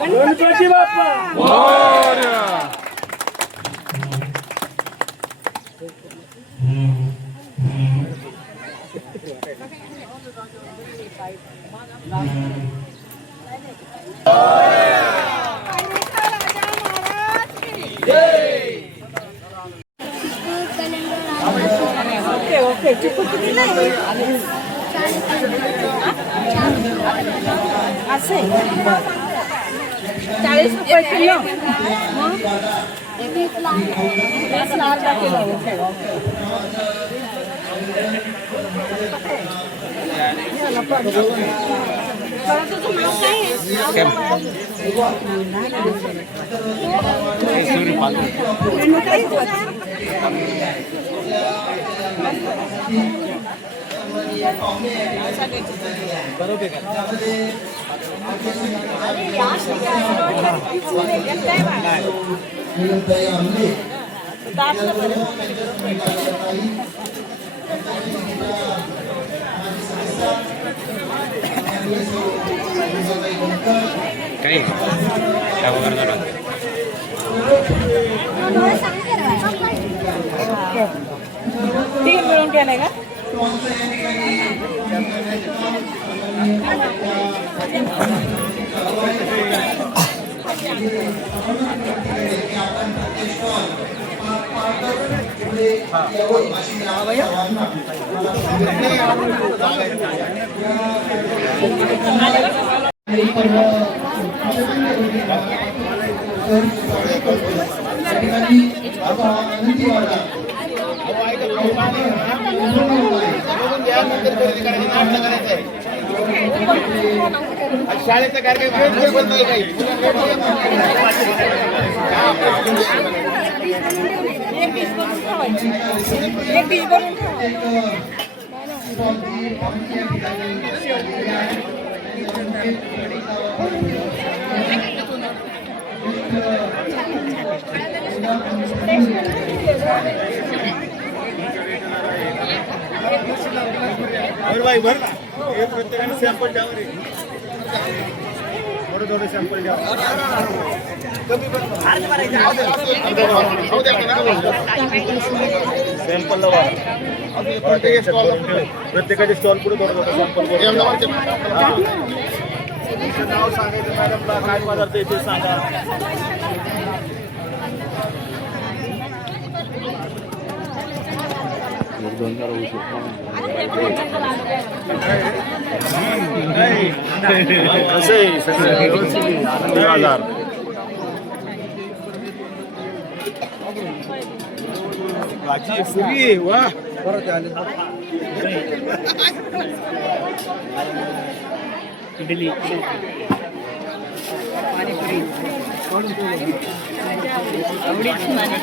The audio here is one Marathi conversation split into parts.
गणपती बाप्पा ओके चिकू किती नाही असे 40 रुपये किलो मग 20 अर्धा किलो काही काय वगैरे झालं तीन मिळून केलंय का शाळेचा कार्यक्रम बंद काही भाई भर ना प्रत्येकाने सॅम्पल द्यावं रे थोडं सॅम्पल द्यावं सॅम्पल लावा प्रत्येकाचे स्टॉल पुढे थोडं सॅम्पल नाव सांगायचं मॅडमला काय पदार्थ येते सांगा वाह परत आले इडली पाणीपुरी आवडीची माने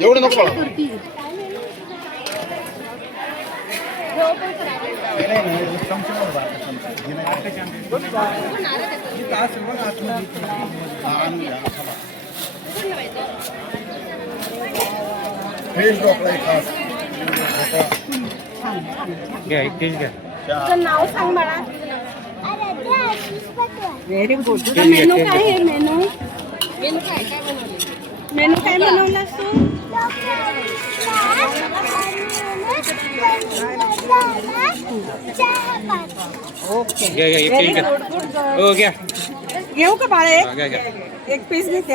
एवढं नको नाव सांग मला व्हेरी गुड मेनू काय आहे मेनू मेनू काय मेनू काय बनवलास तू ओके हो घ्या घेऊ का बाळे एक पीस घेते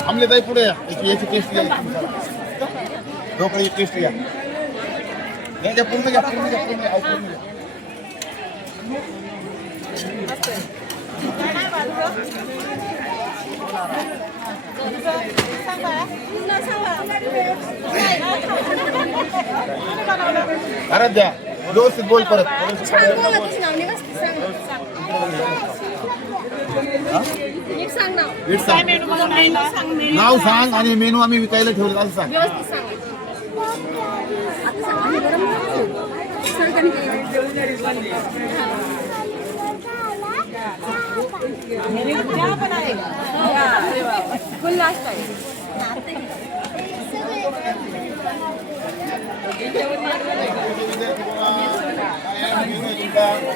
हमले ताई पुढे या याची टेस्ट घ्या ढोकळी टेस्ट घ्या घ्या पूर्ण घ्या पूर्ण घ्या पूर्ण घ्या पूर्ण घ्या. परत द्या व्यवस्थित बोल परत. नीट सांग ना. नीट सांग. नाव सांग आणि मेनू आम्ही विकायला ठेवलं असं सांग. व्यवस्थित सांग. फुल नाश्ता आहे.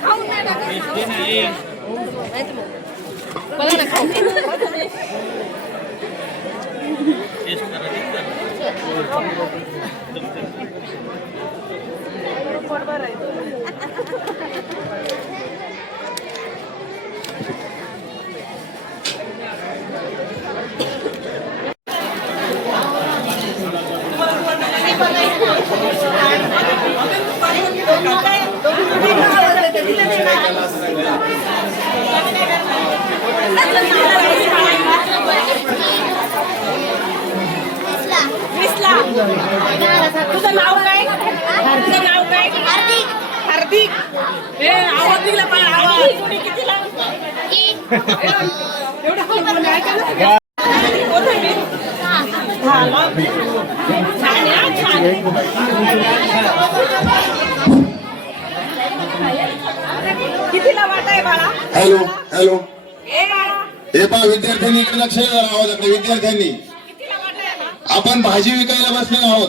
खाऊ नाही लागत. मला ना खाऊ. तुझं नाव काय? तुझं नाव काय? हार्दिक. हार्दिक. ए आवाज निघला पण आवाज किती लावून एवढं बोलून ऐकायला कितीला वाटाय बाळा? हॅलो हॅलो ए बाळा हे पहा विद्यार्थ्यांनी इकडे लक्ष द्या आवाजाकडे. विद्यार्थ्यांनी कितीला वाटाय बाळा? आपण भाजी विकायला बसलेलो आहोत.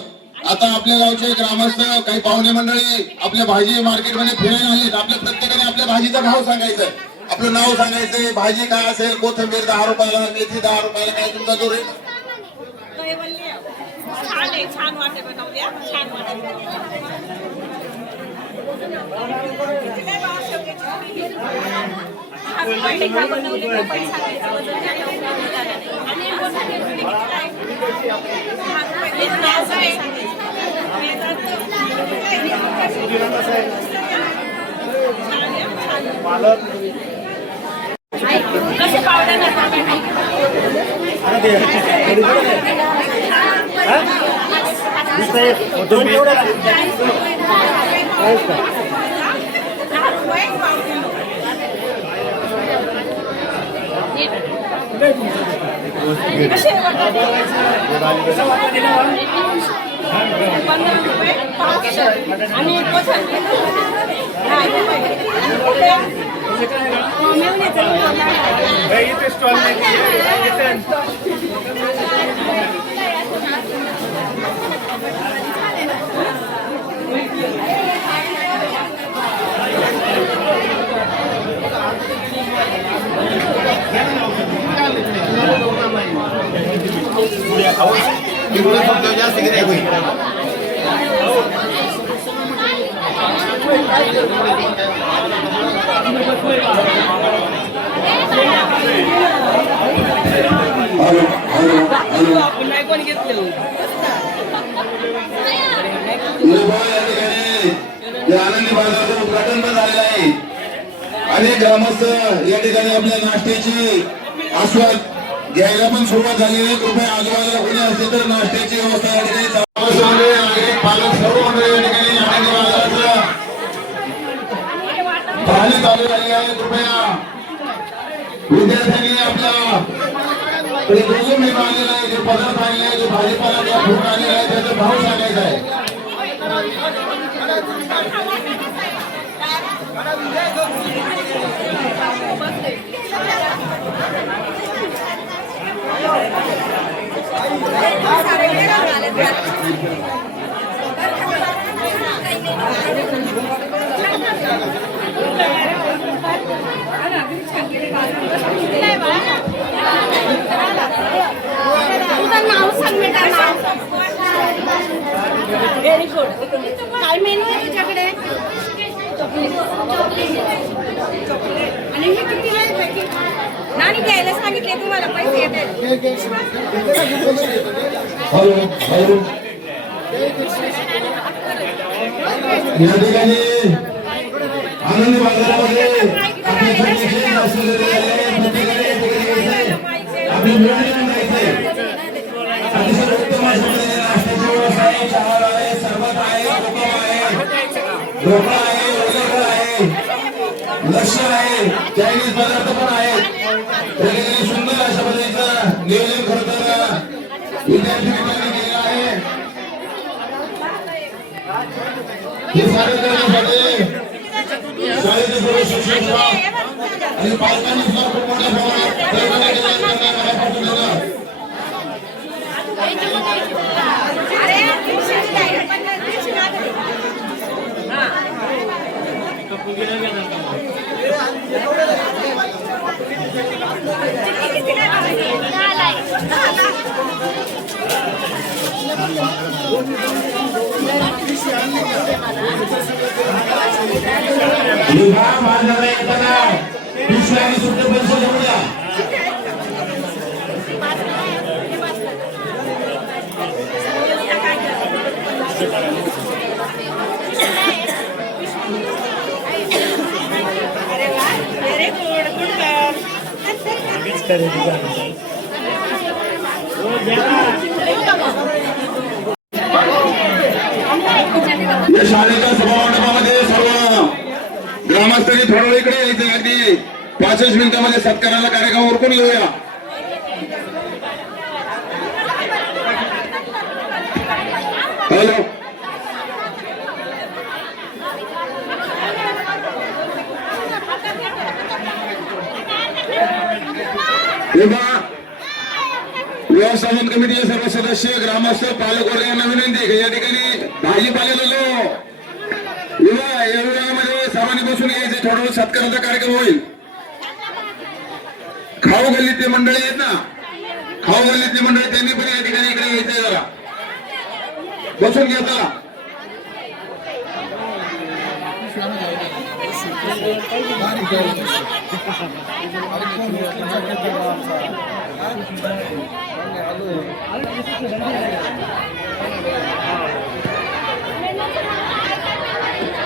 आता आपल्या गावचे ग्रामस्थ काही पाहुणे मंडळी आपल्या भाजी मार्केटमध्ये फिरायला आलेत. आपल्या प्रत्येकाने आपल्या भाजीचा भाव सांगायचा, आपलं नाव सांगायचं, भाजी काय असेल, कोथिंबीर 10 रुपयाला, मेथी 10 रुपयाला, काय तुमचा जो रेट. छान आहे. छान वाटे बनवल्या. छान वाटे कसे पावडा कसे आणि जास्त गिऱ्हाईक आनंदी बाजाराचं उद्घाटन पण झालेलं आहे. अनेक ग्रामस्थ या ठिकाणी आपल्या नाश्त्याची आस्वाद घ्यायला पण सुरुवात झालेली आहे. कृपया आजूबाजूला कोणी असते तर नाश्त्याची व्यवस्था या ठिकाणी नागरिक पालक सर्व मंडळी या ठिकाणी आनंदी बाजाराचं पाहणी चालू झाली आहे. कृपया विद्यार्थ्यांनी आपला जो मेनू आलेला आहे, जो पदार्थ आलेला आहे, जो भाजीपाला जो फ्रूट आलेला आहे, त्याचा भाव सांगायचा आहे. तुझं नाव सांग बेटा. Very good. काय मेनू आहे तुझ्याकडे? आणि हे किती आहे पॅकेट? नाही द्यायला सांगितले तुम्हाला पैसे येते. हॅलो हॅलो या ठिकाणी आनंद बाजारामध्ये आपले सर्वेक्षण असलेले आहे. प्रत्येकाने या ठिकाणी यायचंय. आपली मिळून जायचंय. अतिशय उत्तम अशा पद्धतीने नाश्त्याची व्यवस्था आहे. चहा आहे, सरबत आहे, कोकम आहे, ढोकळा आहे, उलगडा आहे, लस्सी आहे, चायनीज पदार्थ पण आहेत. त्या ठिकाणी सुंदर अशा पद्धतीचं नियोजन खरं तर विद्यार्थी मित्रांनी केलेलं आहे. हे सारे करण्यासाठी शाळेचे सर्व शिक्षक आणि पालकांनी सुद्धा खूप मोठ्या प्रमाणात सहकार्य केलं त्यांना मनापासून धन्यवाद. विभाग बांधला येताना पिशव्या आणि सुट्टे पैसे घेऊन या. या शाळेच्या सभामंडपामध्ये सर्व ग्रामस्थांनी थोडं इकडे यायचं. अगदी 5 मिनिटांमध्ये सत्काराला कार्यक्रम उरकून घेऊया. हॅलो व्यवस्थापन कमिटीचे सर्व सदस्य ग्रामस्थ पालक वर्ग यांना विनंती आहे. या ठिकाणी भाजीपाल्याला या विभागामध्ये सामान्य बसून घ्यायचे. थोडं सत्काराचा कार्यक्रम होईल. खाऊ गल्लीतले मंडळी आहेत ना, खाऊ गल्लीतले मंडळी त्यांनी पण या ठिकाणी इकडे यायचंय. जरा बसून घ्या. चला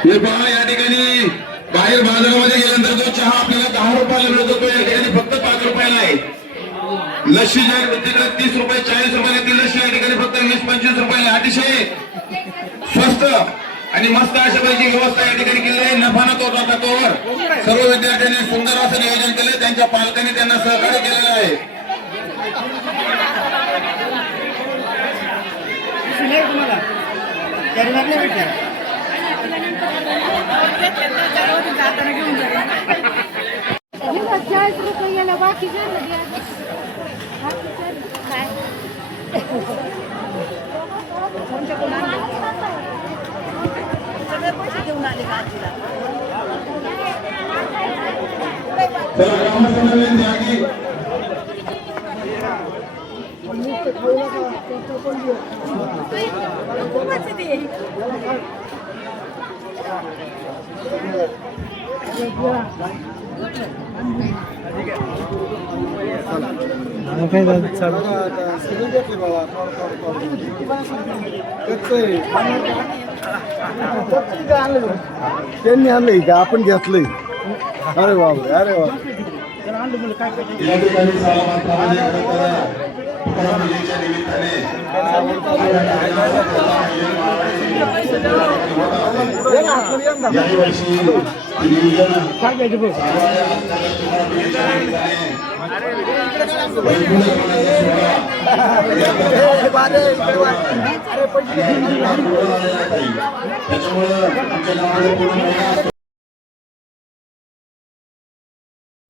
हे पहा, या ठिकाणी बाहेर बाजारामध्ये गेल्यानंतर जो चहा आपल्याला 10 रुपयाला मिळतो तो या ठिकाणी फक्त 5 रुपयाला आहे. लस्सी ज्या तिकडे 30 रुपये 40 रुपयाला ती लस्सी या ठिकाणी फक्त 20-25 रुपयाला. अतिशय स्वस्त आणि मस्त अशा प्रकारची व्यवस्था या ठिकाणी केली आहे. नफा न तोटा तत्वावर सर्व विद्यार्थ्यांनी सुंदर असं नियोजन केलं. त्यांच्या पालकांनी त्यांना सहकार्य केलेलं आहे. बाकी सगळे पैसे घेऊन आले का आजीला. त्यांनी आणलंय का आपण घेतलंय. अरे बाबा, अरे बाबा. या ठिकाणी निमित्ताने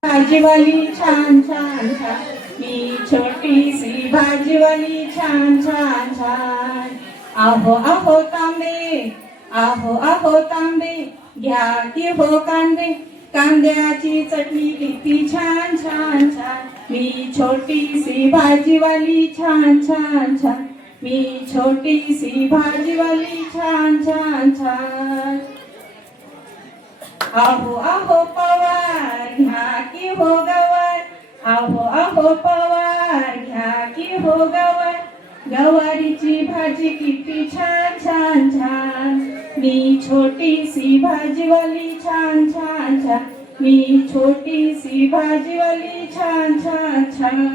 भाजीवाली छान छान छान, मी छोटीशी भाजीवाली छान छान छान. आहो आहो तांबे, आहो आहो तांबे, घ्या की हो कांदे, कांद्याची चटणी किती छान छान छान. मी छोटीशी भाजीवाली छान छान छान, मी छोटीशी भाजीवाली छान छान छान. आहो आहो पवार, घ्या की हो गवार, आहो आहो पवार, घ्या की हो गवार. गवारीची भाजी किती छान छान छान, मी छोटीशी भाजीवाली छान छान छान, मी छोटीशी भाजीवाली छान छान छान.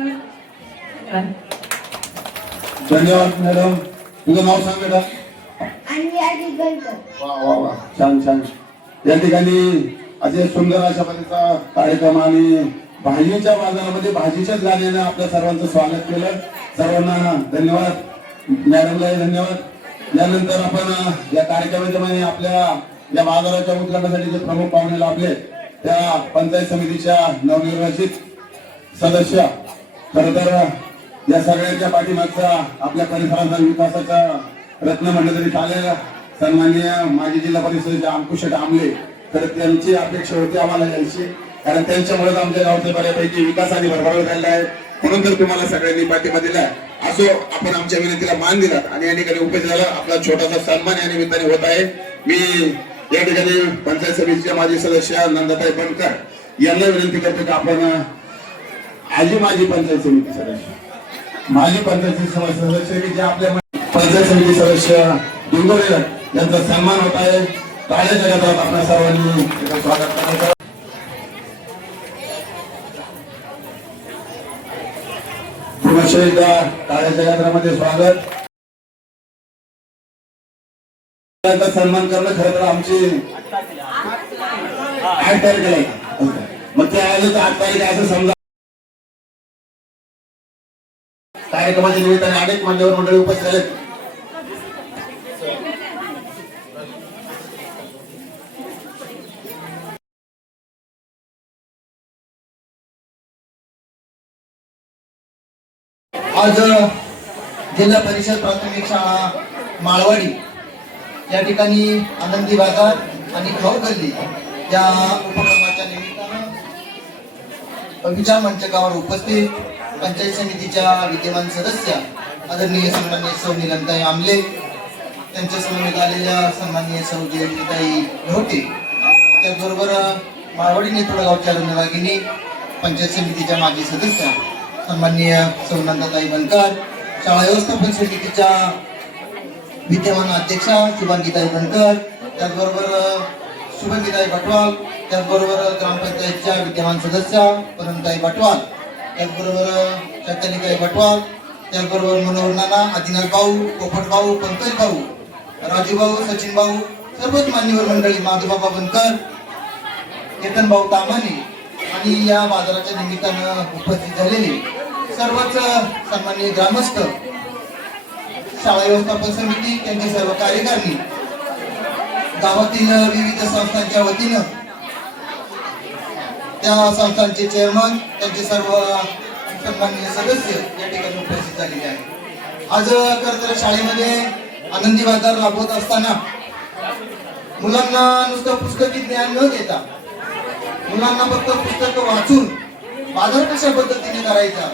धन्यवाद मॅडम. तुझं नाव सांग बेटा. वा वा वा, छान छान. या ठिकाणी अतिशय सुंदर अशा पद्धतीचा कार्यक्रम आणि भाजीच्या बाजारामध्ये भाजीच्याच गाण्याने आपल्या सर्वांचं स्वागत केलं. सर्वांना धन्यवाद, मॅडमलाही धन्यवाद. यानंतर आपण या कार्यक्रमाच्या मध्ये आपल्या या बाजाराच्या उद्घाटनासाठी जे प्रमुख पाहुणे लाभले त्या पंचायत समितीच्या नवनिर्वाचित सदस्य. खर तर या सगळ्यांच्या पाठीमागचा आपल्या परिसराचा विकासाचा रत्न म्हटलं तरी चालेल सन्माननीय माजी जिल्हा परिषदेचे अंकुश आमले. तर त्यांची अपेक्षा होती आम्हाला यायची, कारण त्यांच्यामुळेच आमच्या गावचे बऱ्यापैकी विकास आणि भरभराट झालेला आहे. म्हणून तर तुम्हाला सगळ्यांनी पाठिंबा दिला. असो, आपण आमच्या विनंतीला मान दिला आणि या ठिकाणी उपस्थित झाला. आपला छोटासा सन्मान या निमित्ताने होत आहे. मी या ठिकाणी पंचायत समितीच्या माजी सदस्य नंदाताई बनकर यांना विनंती करतो की आपण आजी माजी पंचायत समिती सदस्य, माजी पंचायत सदस्य की जे आपल्या पंचायत समिती सदस्य डिंगोरे यांचा सन्मान होत आहे. टाळ्याच्या गजरात आपल्या सर्वांनी त्याचं स्वागत करायचं. पुन्हा एकदा टाळ्याच्या गजरामध्ये स्वागत. सन्मान करणं खरं तर आमची 8 तारखेला आहे. मग ते आलं 8 तारीख असं समजा. कार्यक्रमाच्या निमित्ताने अनेक मान्यवर मंडळी उपस्थित आहेत. आज जिल्हा परिषद प्राथमिक शाळा माळवाडी या ठिकाणी आनंदी बाजार आणि खाऊ गल्ली या उपक्रमाच्या निमित्तानं विचार मंचकावर उपस्थित पंचायत समितीच्या विद्यमान सदस्य आदरणीय सन्माननीय सौ नीलमताई आमले, त्यांच्या समवेत आलेल्या सन्माननीय सौ जयंतीताई ढोटे, त्याचबरोबर माळवाडी नेतुळा गावच्या रंगवागिनी पंचायत समितीच्या माजी सदस्य सन्माननीय सौ नंदाताई बनकर, शाळा व्यवस्थापन समितीच्या विद्यमान अध्यक्षा शुभांगीताई बनकर, त्याचबरोबर शुभांगीताई बटवाल, त्याचबरोबर ग्रामपंचायतच्या विद्यमान सदस्य परमताई बटवाल, त्याचबरोबर चैतन्यताई बटवाल, त्याचबरोबर मनोहर नाना, आदिनाथ भाऊ, पोपट भाऊ, पंकज भाऊ, राजू भाऊ, सचिन भाऊ, सर्वच मान्यवर मंडळी, माधुबाबा बनकर, केतन भाऊ तामाने आणि या बाजाराच्या निमित्तानं उपस्थित झालेले सर्वच सन्माननीय ग्रामस्थ, शाळा व्यवस्थापन समिती, त्यांची सर्व कार्यकारिणी, गावातील विविध संस्थांच्या वतीनं त्या संस्थांचे चेअरमन, त्यांचे सर्व सन्माननीय सदस्य या ठिकाणी उपस्थित झालेले आहेत. आज खरं तर शाळेमध्ये आनंदी बाजार राबवत असताना मुलांना नुसतं पुस्तकी ज्ञान न देता मुलांना फक्त पुस्तक वाचून बाजार कशा पद्धतीने करायचा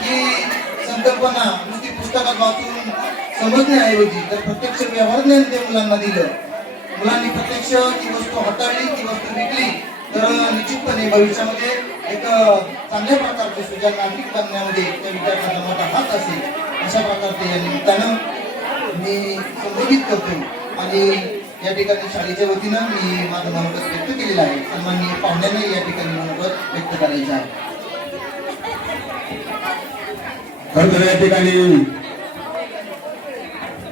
ही संकल्पना नुसती पुस्तकात वाचून समजण्याऐवजी जर प्रत्यक्ष व्यवहार ज्ञान ते मुलांना दिलं, मुलांनी प्रत्यक्ष ती वस्तू हाताळली, ती वस्तू विकली, तर निश्चितपणे भविष्यामध्ये एक चांगल्या प्रकारचे सुजाण नागरिक बनण्यामध्ये त्या विद्यार्थ्यांचा मोठा हात असेल. अशा प्रकारचे या निमित्तानं मी संबोधित करतो आणि या ठिकाणी शाळेच्या वतीनं मी माझं मनोगत व्यक्त केलेलं आहे. सन्माननीय पाहुण्यांना या ठिकाणी मनोगत व्यक्त करायचं आहे. खरं तर या ठिकाणी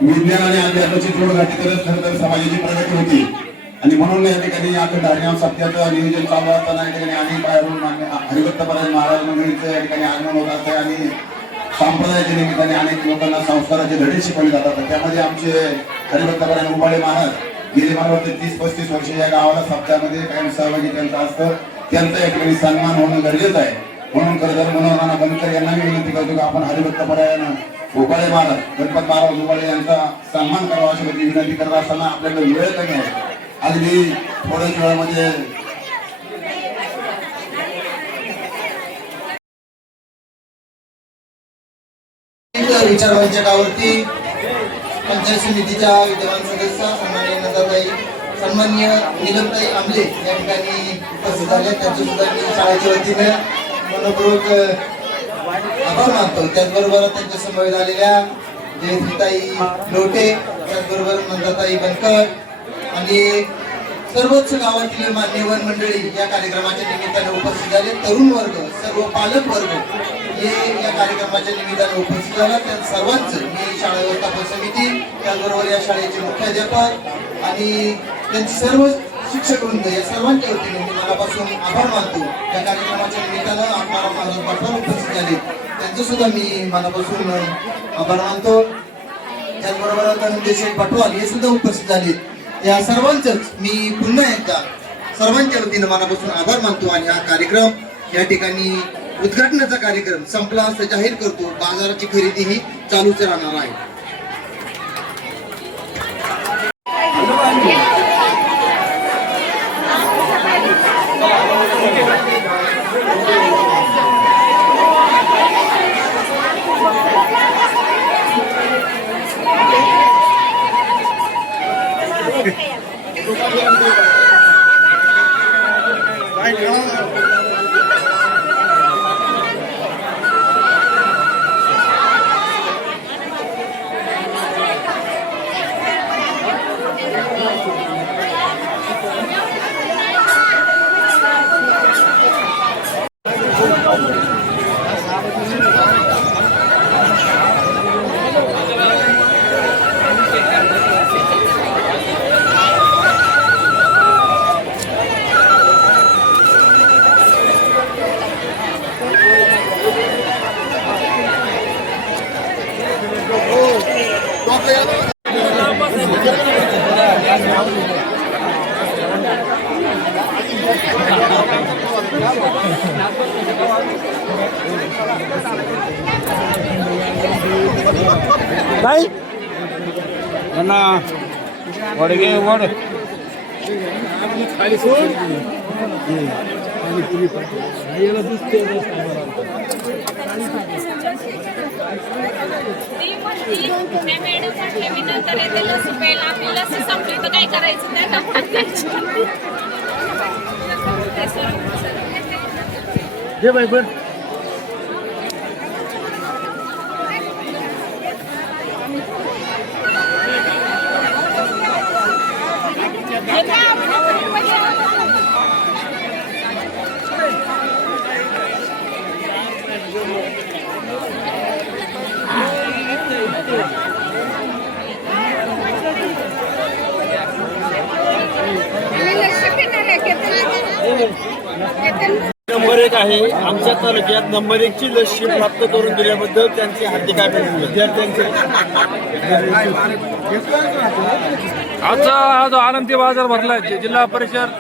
विज्ञान आणि अध्यात्माची जोडघाटी करत खरं तर समाजाची प्रगती होती आणि म्हणून या ठिकाणी अखंड हरिनाम सत्याचं नियोजन चालू असताना या ठिकाणी अनेक बाहेरून हरिभक्तपरायण महाराज मंडळीचं या ठिकाणी आगमन होत असते आणि संप्रदायाच्या निमित्ताने अनेक लोकांना संस्काराचे धडे शिकवले जातात. त्यामध्ये आमचे हरिभक्तपरायण उबाळे महाराज गेले मला वाटतं 30-35 वर्ष या गावाला सप्त्यामध्ये कायम सहभागी त्यांचं असतं. त्यांचा या ठिकाणी सन्मान होणं गरजेचं आहे. म्हणून खरं तर मनोहर नाना बनकर यांना मी विनंती करतो की आपण हरिभक्तपरायण उबाळे महाराज, गणपत महाराज उबाळे यांचा सन्मान करावा अशी विनंती करत असताना आपल्याकडे वेळ कमी आहे. अगदी थोड्याच वेळामध्ये विचार मंचकावरती पंचायत समितीच्या विद्यमान सदस्य सन्माननीय नंदाताई, सन्माननीय नीलमताई आमले या ठिकाणी उपस्थित झाले. त्यांचे सुद्धा मी शाळेच्या वतीने मनपूर्वक आभार मानतो. त्याचबरोबर त्यांच्या समवेत आलेल्या जयंतीताई लोटे, त्याचबरोबर नंदाताई बनकर, आणि सर्वच गावातील मान्यवर मंडळी या कार्यक्रमाच्या निमित्ताने उपस्थित झाले. तरुण वर्ग, सर्व पालक वर्ग हे या कार्यक्रमाच्या निमित्ताने उपस्थित झाला. त्या सर्वांचं मी शाळा व्यवस्थापन समिती, त्याचबरोबर या शाळेचे मुख्याध्यापक आणि त्यांचे सर्व शिक्षक वृंद या सर्वांच्या वतीने मी मनापासून आभार मानतो. या कार्यक्रमाच्या निमित्तानं आत्माराम महाराज पाटोल उपस्थित झाले, त्यांचे सुद्धा मी मनापासून आभार मानतो. त्याचबरोबर धनंजय पाटवाल हे सुद्धा उपस्थित झाले. या सर्वांचंच मी पुन्हा एकदा सर्वांच्या वतीनं मनापासून आभार मानतो. आणि हा कार्यक्रम या ठिकाणी उद्घाटनाचा कार्यक्रम संपला असं जाहीर करतो. बाजाराची खरेदी ही चालूच राहणार आहे. काय वडगे वड नंतर येते लसी प्यायला. आपली लसी संपली तर काय करायचं, त्यांना पुढे जे बाई पण नंबर 1 आहे. आमच्या तालुक्यात नंबर 1 ची लशी प्राप्त करून दिल्याबद्दल त्यांची हार्दिक अभिनंदन. विद्यार्थ्यांचे आजचा हा जो आनंदी बाजार भरलाय जिल्हा परिषद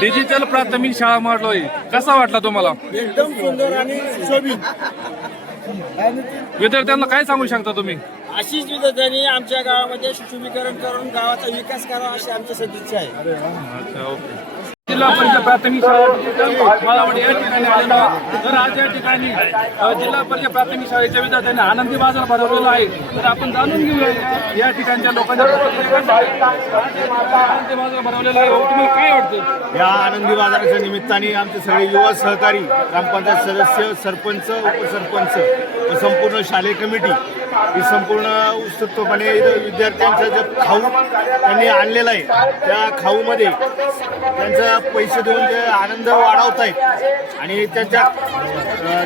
डिजिटल प्राथमिक शाळा माडलोय, कसा वाटला तुम्हाला? एकदम सुंदर आणि सुशोभित. विद्यार्थ्यांना काय सांगू शकता तुम्ही? अशीच विद्यार्थ्यांनी आमच्या गावामध्ये सुशोभीकरण करून गावाचा विकास करावा अशी आमची सदिच्छा आहे. अच्छा, ओके. जिल्हा परिषद प्राथमिक शाळा मालावड या ठिकाणी आलेलो आहोत. तर आज या ठिकाणी जिल्हा परिषद प्राथमिक शाळेच्या विद्यार्थ्यांनी आनंदी बाजार भरवलेला आहे. तर आपण जाणून घेऊया या ठिकाणच्या लोकांच्या आनंदी बाजार भरवलेला आहे. तुम्हाला काय वाटतं? या आनंदी बाजाराच्या निमित्ताने आमचे सगळे युवा सहकारी, ग्रामपंचायत सदस्य, सरपंच, उपसरपंच व संपूर्ण शालेय कमिटी ही संपूर्ण उत्सुकपणे विद्यार्थ्यांचा जे खाऊ त्यांनी आणलेला आहे त्या खाऊमध्ये त्यांचा पैसे देऊन जे आनंद वाढवत आहेत. आणि त्यांच्या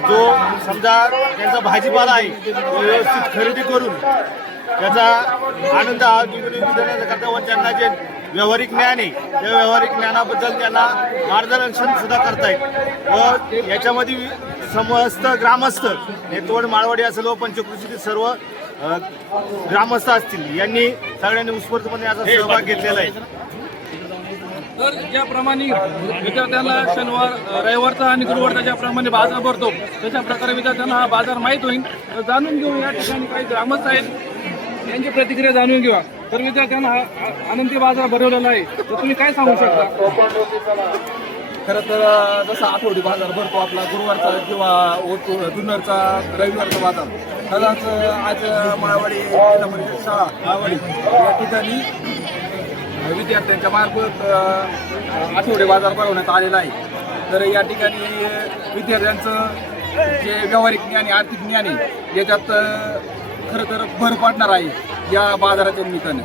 जो समजा त्यांचा भाजीपाला आहे तो व्यवस्थित खरेदी करून त्याचा आनंद हा करता व त्यांना जे व्यावहारिक ज्ञान आहे त्या व्यावहारिक ज्ञानाबद्दल त्यांना मार्गदर्शन सुद्धा करतायत. व याच्यामध्ये समस्त ग्रामस्थ, नेतवड, माळवाडी असेल व पंचकृषीतील सर्व ग्रामस्थ असतील यांनी सगळ्यांनी उत्स्फूर्तपणे याचा सहभाग घेतलेला आहे. तर ज्याप्रमाणे विद्यार्थ्यांना शनिवार, रविवारचा आणि गुरुवारचा ज्याप्रमाणे बाजार भरतो तशा प्रकारे विद्यार्थ्यांना हा बाजार माहीत होईल. तर जाणून घेऊ या ठिकाणी काही ग्रामस्थ आहेत यांची प्रतिक्रिया जाणून घेऊया. तर विद्यार्थ्यांना हा आनंदी बाजार भरवलेला आहे. तर तुम्ही काय सांगू शकता? खरं तर जसा आठवडी बाजार भरतो आपला गुरुवारचा किंवा जुन्नरचा, रविवारचा बाजार, तसाच आज माळवाडी जिल्हा परिषद शाळा माळवाडी या ठिकाणी विद्यार्थ्यांच्या मार्फत आठवडे बाजार भरवण्यात आलेला आहे. तर या ठिकाणी विद्यार्थ्यांचं जे व्यावहारिक ज्ञान आहे, आर्थिक ज्ञान आहे याच्यात खरं तर भर पडणार आहे या बाजाराच्या निमित्ताने.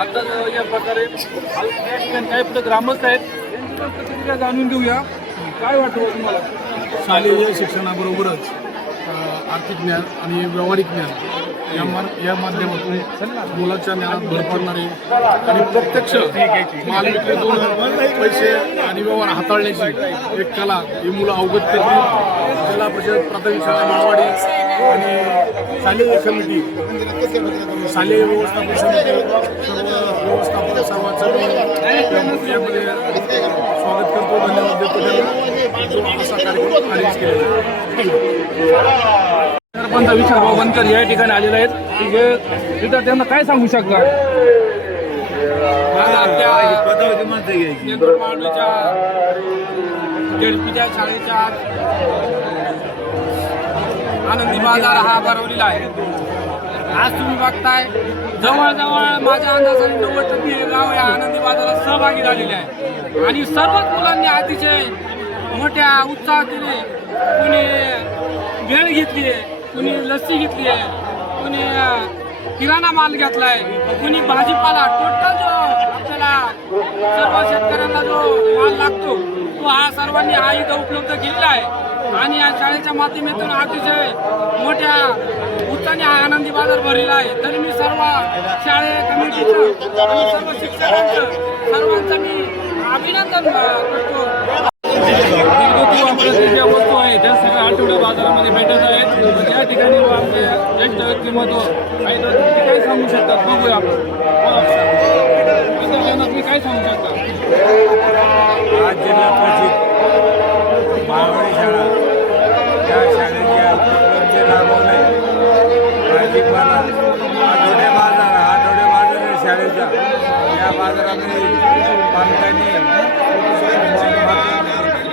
आता या प्रकारे या ठिकाणी काही पुढे ग्रामस्थ आहेत त्यांची पण प्रतिक्रिया जाणून घेऊया. काय वाटतं तुम्हाला? शालेय शिक्षणाबरोबरच आर्थिक ज्ञान आणि व्यावहारिक ज्ञान या माध्यमातून मुलाच्या ज्ञानात भर पडणारे आणि प्रत्यक्ष माल विक्रीतून पैसे आणि व्यवहार हाताळण्याची एक कला ही मुलं अवगत करतील. जिल्हा परिषद प्राथमिक शाळा माळवाडी आणि शालेय समिती, शालेय व्यवस्थापन समिती, सर्व व्यवस्थापन सर्वांचं यामध्ये स्वागत करतो. धन्यवाद देतो त्यांना असा कार्यक्रम आयोजित केलेला आहे. सरपंच विशालभाऊ बनकर या ठिकाणी आलेले आहेत. हे विद्यार्थ्यांना काय सांगू शकता? जेडपीच्या शाळेच्या आनंदी बाजार हा भरवलेला आहे. आज तुम्ही बघताय जवळजवळ माझ्या अंदाजाने 90% गाव या आनंदी बाजारात सहभागी झालेले आहे आणि सर्वच मुलांनी अतिशय मोठ्या उत्साहाने कुणी भेळ घेतली आहे, कुणी लस्सी घेतली आहे, कुणी किराणा माल घेतलाय, कुणी भाजीपाला. टोटल जो आपल्याला सर्व शेतकऱ्यांना जो माल लागतो तो हा सर्वांनी हा इथं उपलब्ध केलेला आहे आणि या शाळेच्या माध्यमातून अतिशय मोठ्या उत्साहाने हा आनंदी बाजार भरलेला आहे. तर मी सर्व शाळे कमिटीचं आणि सर्व शिक्षकांचं सर्वांचं मी अभिनंदन करतो. ज्या वस्तू आहेत त्या सगळ्या आठवडे बाजारामध्ये भेटत आहेत. त्या ठिकाणी आपले ज्येष्ठ व्यक्तिमत्व काही तर तुम्ही काय सांगू शकतात? बघूया आपण. तुम्ही काय सांगू शकता? आज जिल्हा परिषद माळवाडी शाळा या शाळेचे उपक्रम राबवले. भाजीपाला आठवडे बाजार आहे शाळेचा. या बाजारामध्ये पालकांनी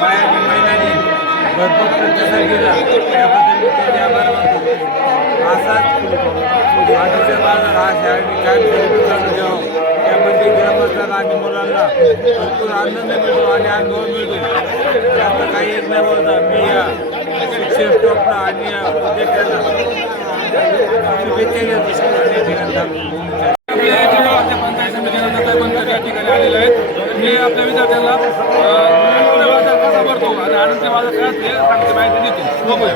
बायांनी महिलांनी भरपूर प्रतिसाद दिला. त्याबद्दल मी त्यांचे आभार मानतो. असाच आठवडे बाजार हा शाळेने कायम स्वरूपी चालू ठेवा. त्यामध्ये ग्रामस्थांना आणि मुलांना भरपूर आनंद मिळतो आणि अनुभव मिळतो. त्यात काही एक नाही बोलता मी या शिक्षक स्टॉपला आणि या उद्योगाला शुभेच्छा देतो. पंचायत समितीनंतर बनकर या ठिकाणी आलेले आहेत. हे आपल्या विद्यार्थ्यांना बाजार कसा भरतो आणि आनंद बाजार काय असते सांगते माहिती देतो. बघूया.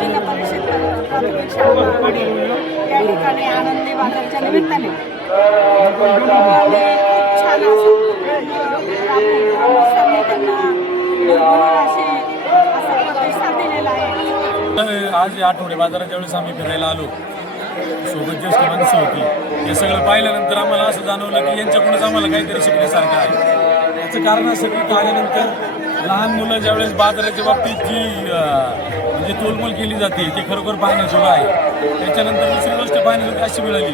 जिल्हा परिषद प्राथमिक शाळा माळवाडी या ठिकाणी आनंदी बाजारच्या निमित्ताने खूप छान असं ग्रामस्थांनी त्यांना असा प्रतिसाद दिलेला आहे. आज या आठवडे बाजाराच्या वेळेस आम्ही फिरायला आलो. सोबत ज्येष्ठ माणसं होती. हे सगळं पाहिल्यानंतर आम्हाला असं जाणवलं की यांच्याकडूनच आम्हाला काहीतरी शिकण्यासारखं आहे. याचं कारण असं की आल्यानंतर लहान मुलं ज्यावेळेस बाजाराच्या बाबतीत जी म्हणजे तोलमोल केली जाते ती खरोखर पाहण्याजोगं आहे. त्याच्यानंतर दुसरी गोष्ट पाहण्याजोगी अशी मिळाली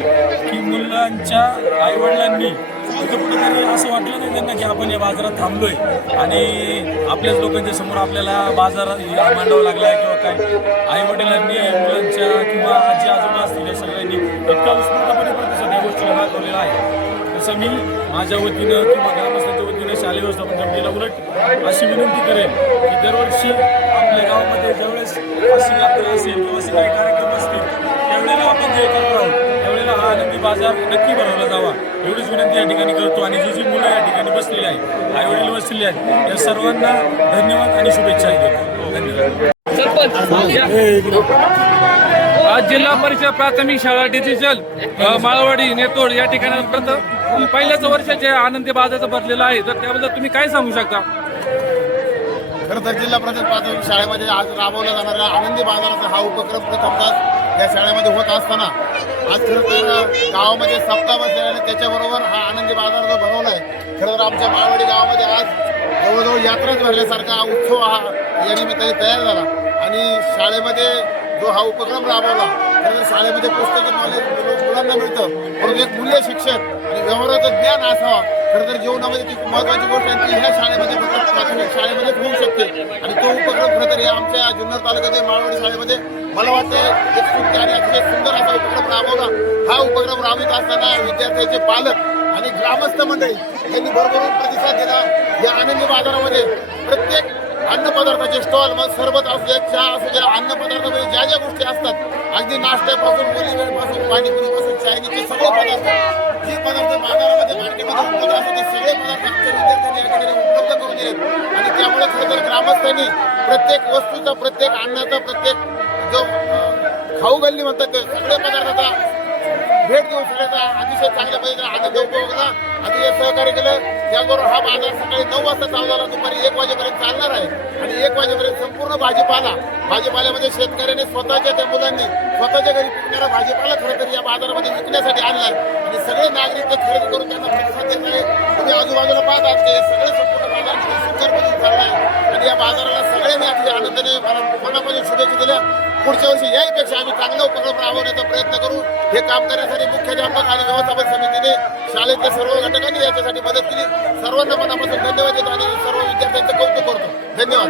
की मुलांच्या आईवडिलांनी तिथं कुठेतरी असं वाटलं नाही त्यांना की आपण या बाजारात थांबलोय आणि आपल्याच लोकांच्या समोर आपल्याला बाजारात मांडावं लागला आहे किंवा काय. आईवडिलांनी मुलांच्या किंवा आजी आजोबा असतील या सगळ्यांनी इतका उत्स्फूर्तपणे प्रतिसाद या गोष्टीला दाखवलेला आहे. तसं मी माझ्या वतीनं किंवा ग्रामस्थांच्या वतीनं शालेय व्यवस्थापन समितीला उलट अशी विनंती करेन की दरवर्षी आपल्या गावामध्ये ज्यावेळेस अशी यात्रा असेल किंवा असे काही कार्यक्रम असतील त्यावेळेला आपण जे करत आहोत त्यावेळेला हा आनंदी बाजार नक्की भरवला जावा एवढीच विनंती या ठिकाणी करतो. आणि जी मुलं या ठिकाणी बसलेली आहेत, आईवडील बसलेले आहेत, या सर्वांना धन्यवाद आणि शुभेच्छा देतो. धन्यवाद. आज जिल्हा परिषद प्राथमिक शाळा डिजिटल माळवाडी नेतोड या ठिकाणी पहिल्याच वर्षाचे आनंदी बाजाराचं भरलेलं आहे. तर त्याबद्दल तुम्ही काय सांगू शकता? खरं तर जिल्हा परिषद प्राथमिक शाळेमध्ये आज राबवला जाणारा आनंदी बाजाराचा हा उपक्रम प्रथमतः या शाळेमध्ये होत असताना आज खरं तर गावामध्ये सप्ताह बसलेला आणि त्याच्याबरोबर हा आनंदी बाजार जो भरवला आहे. खरं तर आमच्या माळवाडी गावामध्ये आज जवळजवळ यात्राच भरल्यासारखा उत्सव हा या निमित्ताने तयार झाला आणि शाळेमध्ये जो हा उपक्रम राबवला खरं तर शाळेमध्ये पुस्तकी नॉलेज मुलांना मिळतं परंतु एक मूल्य शिक्षण आणि व्यवहाराचं ज्ञान असावा. खरं तर जीवनामध्ये ती महत्त्वाची गोष्ट आहे की ह्या शाळेमध्ये फक्त प्राथमिक शाळेमध्येच होऊ शकते आणि तो उपक्रम खरं तर या आमच्या जुन्नर तालुक्यातील माळवाडी शाळेमध्ये मला वाटतं एक सुंदर आणि अतिशय सुंदर असा उपक्रम राबवला. हा उपक्रम राबवित असताना विद्यार्थ्यांचे पालक आणि ग्रामस्थ मंडळी यांनी भरभरून प्रतिसाद दिला. या आनंदी बाजारामध्ये प्रत्येक अन्नपदार्थाचे स्टॉल मग सरबत असू द्या, चहा असू द्या, अन्नपदार्थामध्ये ज्या ज्या गोष्टी असतात अगदी नाश्त्यापासून मुलीवेळपासून पाणीपुरीपासून चायनीचे सगळे पदार्थ जे पदार्थ बाजारामध्ये मार्केटमध्ये उपलब्ध असतात ते सगळे पदार्थ आमच्या विद्यार्थ्यांनी या ठिकाणी उपलब्ध करून दिलेत आणि त्यामुळे खरं तर ग्रामस्थांनी प्रत्येक वस्तूचा प्रत्येक अन्नाचा प्रत्येक जो खाऊ गल्ली म्हणतात ते सगळे पदार्थाचा भेट देऊन सगळ्याचा अतिशय चांगल्या पद्धतीने आनंद उपभोगला अतिशय सहकार्य केलं. त्याचबरोबर हा बाजार सकाळी 9 वाजता चालू झाला, दुपारी 1 वाजेपर्यंत चालणार आहे आणि 1 वाजेपर्यंत संपूर्ण भाजीपाल्यामध्ये शेतकऱ्यांनी स्वतःच्या त्या मुलांनी स्वतःच्या घरी पिकणारा भाजीपाला खरं तर या बाजारामध्ये विकण्यासाठी आणलाय आणि सगळे नागरिक ते खरेदी करून त्यांना प्रतिसाद देत आहे. तुम्ही आजूबाजूला पाहतात ते सगळे संपूर्ण बाजार सुंदर पद्धतीने चाललाय आणि या बाजाराला सगळ्यांनी अतिशय आनंदाने मनापासून शुभेच्छा दिल्या. पुढच्या वर्षी याहीपेक्षा आम्ही चांगला उपक्रम राबवण्याचा प्रयत्न करू. हे काम करण्यासाठी मुख्याध्यापक आणि व्यवस्थापन समितीने शाळेतल्या सर्व घटकांनी याच्यासाठी मदत केली. सर्वांना मनापासून धन्यवाद देतो आणि सर्व विद्यार्थ्यांचं कौतुक करतो. धन्यवाद.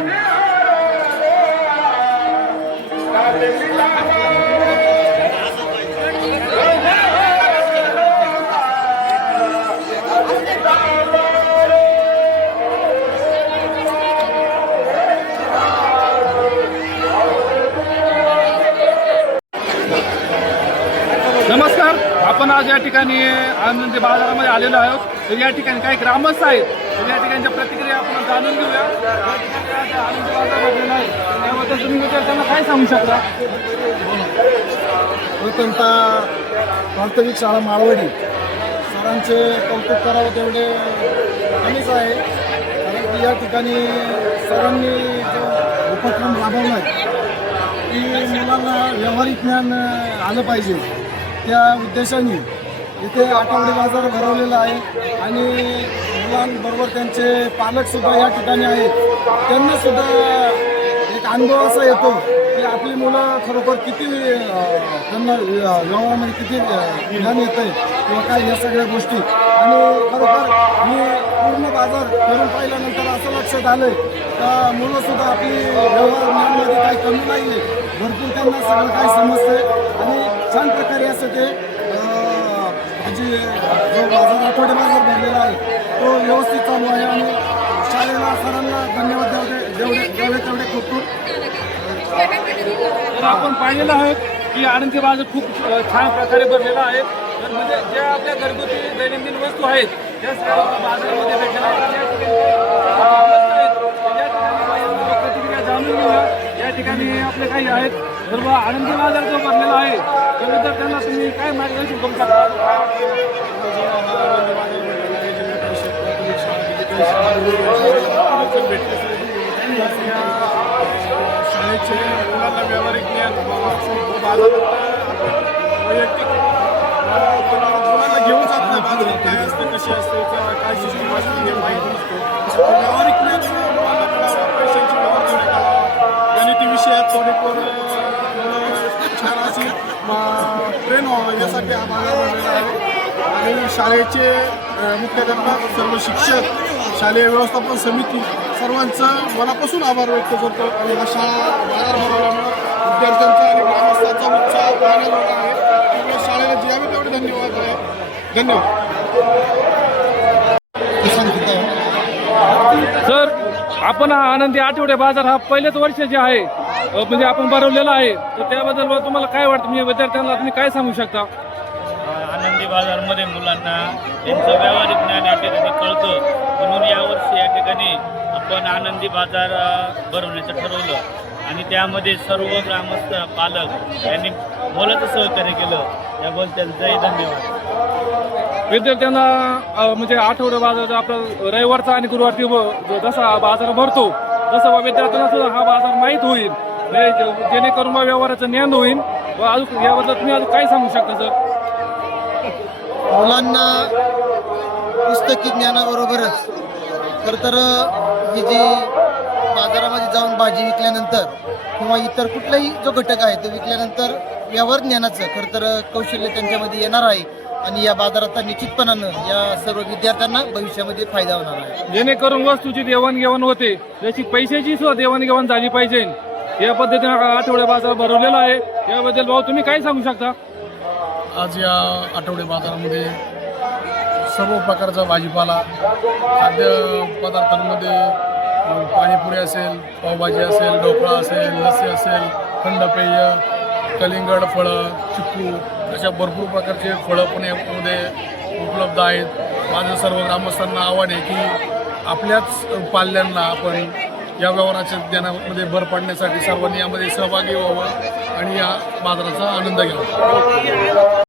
नमस्कार. आपण आज या ठिकाणी आनंदी बाजारामध्ये आलेलो आहोत. तर या ठिकाणी काही ग्रामस्थ आहेत, तर या ठिकाणच्या प्रतिक्रिया आपण जाणून घेऊया. या ठिकाणी आज आनंदी बाजार भरलेला आहे, त्याबद्दल तुम्ही विद्यार्थ्यांना काय सांगू शकता? प्रथमतः प्राथमिक शाळा माळवडी सरांचे कौतुक करावं तेवढे कमीच आहे, कारण की या ठिकाणी सरांनी जो उपक्रम राबवला आहे की मुलांना व्यावहारिक ज्ञान आलं पाहिजे, त्या उद्देशाने इथे आठवडे बाजार भरवलेला आहे आणि मुलांबरोबर त्यांचे पालकसुद्धा या ठिकाणी आहेत. त्यांनासुद्धा एक अनुभव असा येतो की आपली मुलं खरोखर किती त्यांना व्यवहारामध्ये किती ज्ञान येतं आहे किंवा काय या सगळ्या गोष्टी. आणि खरोखर मी पूर्ण बाजार करून पाहिल्यानंतर असं लक्षात आलं का मुलंसुद्धा आपली व्यवहार ज्ञानमध्ये काही कमी नाही आहे, भरपूर त्यांना सगळं काही समजतं आणि छान प्रकारे असं ते म्हणजे जो बाजार आठवडे बाजार भरलेला आहे तो व्यवस्थित चालू आहे आणि शाळेला सरांना धन्यवाद जेवढे तेवढे खूप खूप. तर आपण पाहिलेलं आहे की आनंदी बाजार खूप छान प्रकारे भरलेला आहे. तर म्हणजे ज्या आपल्या घरगुती दैनंदिन वस्तू आहेत त्या सर्व बाजारामध्ये भेटलेल्या आहेत. प्रतिक्रिया जाणून घेऊया. या ठिकाणी आपले काही आहेत, सर्व आनंदी बाजार जो भरलेला आहे त्यानंतर त्यांना तुम्ही काय मार्गदर्शन करू शकता? शाळेचे मुलांना व्यावहारिक ज्ञान बाजारात वैयक्तिक मुलांना घेऊन जात नाही, बाजारात काय असते कशी असते काय सिस्टम असते हे माहीत नसतं. व्यावहारिक ज्ञान मुलांना कळावं, पैशांची व्यवहार करणं कळावं, गणिती विषयात थोडेफार छान अशी ट्रेन व्हावं यासाठी हा बाजार भरलेला आहे. आणि शाळेचे मुख्याध्यापक, सर्व शिक्षक, शालेय व्यवस्थापन समिती सर्वांचं मनापासून आभार व्यक्त करतो. आणि हा शाळा बाजार भरवल्यामुळे विद्यार्थ्यांचा आणि ग्रामस्थांचा उत्साह पाहण्याजोगा आहे. त्यामुळे शाळेला जे आम्ही तेवढे धन्यवाद आहे. धन्यवाद. सर, आपण हा आनंदी आठवडे बाजार हा पहिलेच वर्ष जे आहे म्हणजे आपण भरवलेला आहे, तर त्याबद्दल तुम्हाला काय वाटतं? म्हणजे विद्यार्थ्यांना तुम्ही काय सांगू शकता? आनंदी बाजारमध्ये मुलांना त्यांचं व्यावहारिक ज्ञान या ठिकाणी कळतं, म्हणून यावर्षी या ठिकाणी आपण आनंदी बाजार भरवण्याचं ठरवलं आणि त्यामध्ये सर्व ग्रामस्थ पालक यांनी मोलाचं सहकार्य केलं, त्याबद्दल त्यांचाही धन्यवाद. विद्यार्थ्यांना म्हणजे आठवडे बाजार आपला रविवारचा आणि गुरुवारची जसा बाजार भरतो तसं विद्यार्थ्यांना सुद्धा हा बाजार माहीत होईल, जेणेकरून व्यवहाराचं ज्ञान होईल. अजून याबद्दल तुम्ही अजून काय सांगू शकता सर? मुलांना पुस्तकी ज्ञानाबरोबरच खरं तर ही जी बाजारामध्ये जाऊन भाजी विकल्यानंतर किंवा इतर कुठलाही जो घटक आहे तो विकल्यानंतर व्यवहार ज्ञानाचं खरं तर कौशल्य त्यांच्यामध्ये येणार आहे आणि या बाजारात निश्चितपणानं या सर्व विद्यार्थ्यांना भविष्यामध्ये फायदा होणार आहे. जेणेकरून वस्तूची देवाणघेवाण होते, त्याची पैशाची सुद्धा देवाणघेवाण झाली पाहिजे, या पद्धतीने आठवडे बाजार भरवलेला आहे. याबद्दल भाऊ तुम्ही काय सांगू शकता? आज या आठवडे बाजारामध्ये सर्व प्रकारचा भाजीपाला, खाद्यपदार्थांमध्ये पाणीपुरी असेल, पावभाजी असेल, ढोकळा असेल, लस्सी असेल, थंड पेय, कलिंगड फळं, चिक्कू अशा भरपूर प्रकारचे फळं पण यामध्ये उपलब्ध आहेत. माझं सर्व ग्रामस्थांना आव्हान आहे की आपल्याच पाल्यांना आपण या व्यवहाराच्या ज्ञानामध्ये भर पाडण्यासाठी सर्वांनी यामध्ये सहभागी व्हावं आणि या बाजाराचा आनंद घ्यावा.